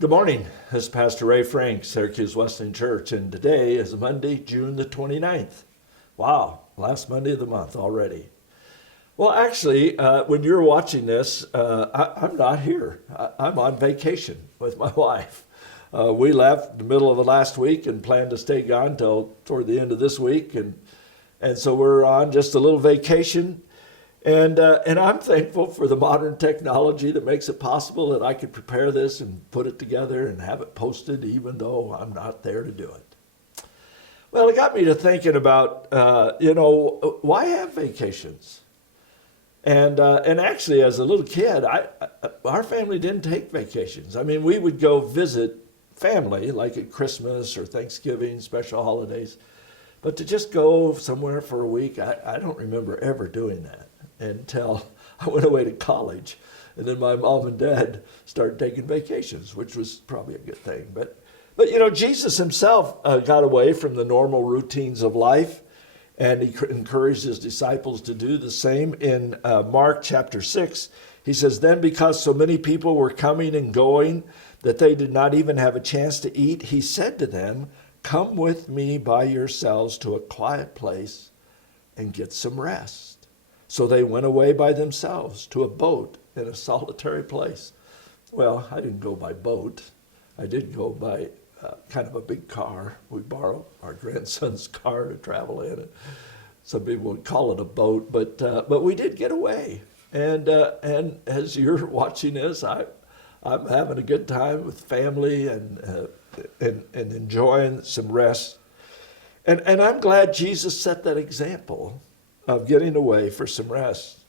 Good morning. This is Pastor Ray Frank, Syracuse Wesleyan Church, and today is Monday, June the 29th. Wow, last Monday of the month already. Well, actually, when you're watching this, I'm not here. I'm on vacation with my wife. We left the middle of the last week and planned to stay gone till toward the end of this week, and so we're on just a little vacation. And I'm thankful for the modern technology that makes it possible that I could prepare this and put it together and have it posted, even though I'm not there to do it. Well, it got me to thinking about, why have vacations? And actually, as a little kid, our family didn't take vacations. I mean, we would go visit family, like at Christmas or Thanksgiving, special holidays. But to just go somewhere for a week, I don't remember ever doing that until I went away to college. And then my mom and dad started taking vacations, which was probably a good thing. But Jesus himself got away from the normal routines of life, and he encouraged his disciples to do the same. In Mark chapter 6, he says, "Then because so many people were coming and going that they did not even have a chance to eat, he said to them, 'Come with me by yourselves to a quiet place and get some rest.' So they went away by themselves to a boat in a solitary place." Well, I didn't go by boat. I did go by kind of a big car. We borrowed our grandson's car to travel in. And some people would call it a boat, but we did get away. And as you're watching this, I'm having a good time with family and enjoying some rest. And I'm glad Jesus set that example of getting away for some rest.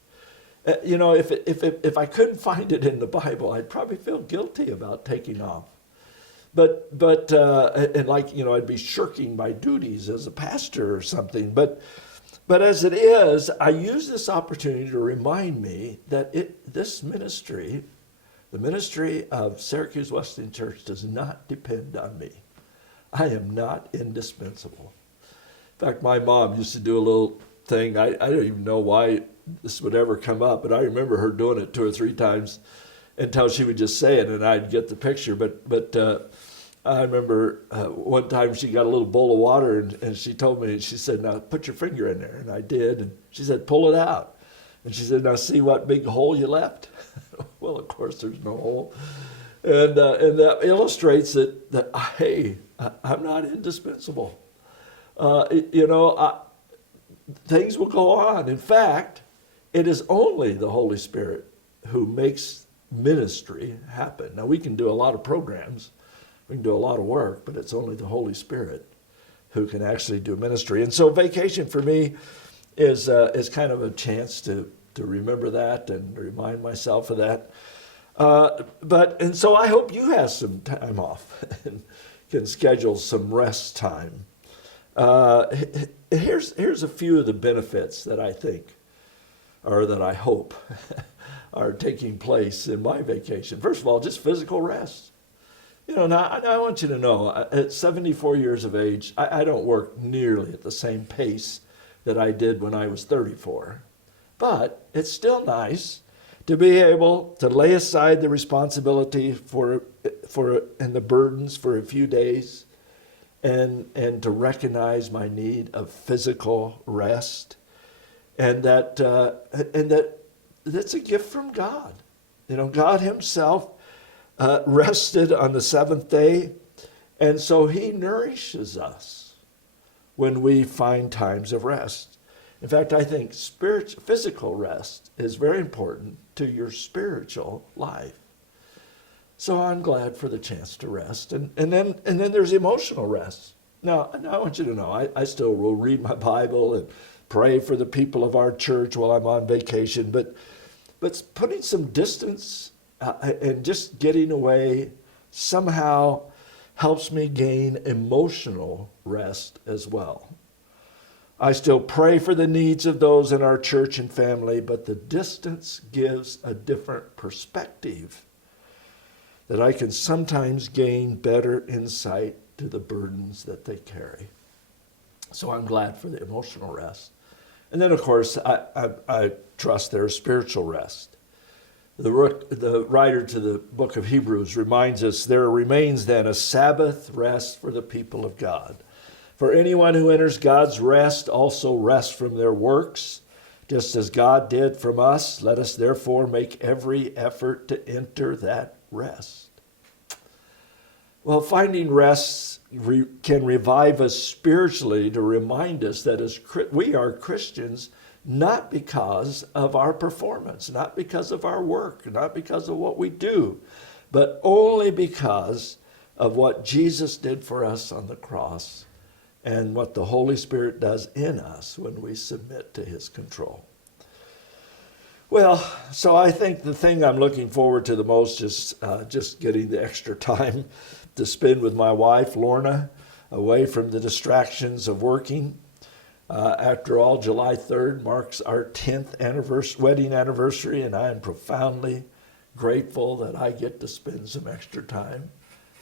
If I couldn't find it in the Bible, I'd probably feel guilty about taking off. But I'd be shirking my duties as a pastor or something. But as it is, I use this opportunity to remind me that this ministry, the ministry of Syracuse Wesleyan Church, does not depend on me. I am not indispensable. In fact, my mom used to do a little thing. I don't even know why this would ever come up, but I remember her doing it 2 or 3 times until she would just say it and I'd get the picture. But I remember one time she got a little bowl of water and she told me, she said, "Now put your finger in there." And I did. And she said, "Pull it out." And she said, "Now see what big hole you left?" Well, of course, there's no hole. And that illustrates that hey, I'm not indispensable. Things will go on. In fact, it is only the Holy Spirit who makes ministry happen. Now, we can do a lot of programs, we can do a lot of work, but it's only the Holy Spirit who can actually do ministry. And so vacation for me is kind of a chance to remember that and remind myself of that. And so I hope you have some time off and can schedule some rest time. Here's a few of the benefits that I think, or that I hope, are taking place in my vacation. First of all, just physical rest. Now I want you to know, at 74 years of age, I don't work nearly at the same pace that I did when I was 34. But it's still nice to be able to lay aside the responsibility and the burdens for a few days, and to recognize my need of physical rest, and that it's a gift from God. God himself rested on the 7th day, and so he nourishes us when we find times of rest. In fact, I think physical rest is very important to your spiritual life. So I'm glad for the chance to rest. And then there's emotional rest. Now, I want you to know, I still will read my Bible and pray for the people of our church while I'm on vacation. But putting some distance and just getting away somehow helps me gain emotional rest as well. I still pray for the needs of those in our church and family, but the distance gives a different perspective that I can sometimes gain better insight to the burdens that they carry. So I'm glad for the emotional rest. And then, of course, I trust there's spiritual rest. The writer to the book of Hebrews reminds us, there remains then a Sabbath rest for the people of God. For anyone who enters God's rest also rests from their works, just as God did from us. Let us therefore make every effort to enter that rest. Well, finding rest can revive us spiritually to remind us that we are Christians not because of our performance, not because of our work, not because of what we do, but only because of what Jesus did for us on the cross and what the Holy Spirit does in us when we submit to his control. Well, so I think the thing I'm looking forward to the most is just getting the extra time to spend with my wife, Lorna, away from the distractions of working. After all, July 3rd marks our 10th wedding anniversary, and I am profoundly grateful that I get to spend some extra time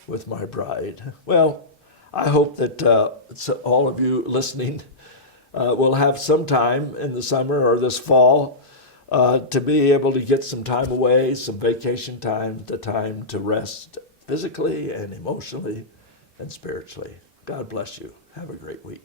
with my bride. Well, I hope that all of you listening will have some time in the summer or this fall to be able to get some time away, some vacation time to rest physically and emotionally and spiritually. God bless you. Have a great week.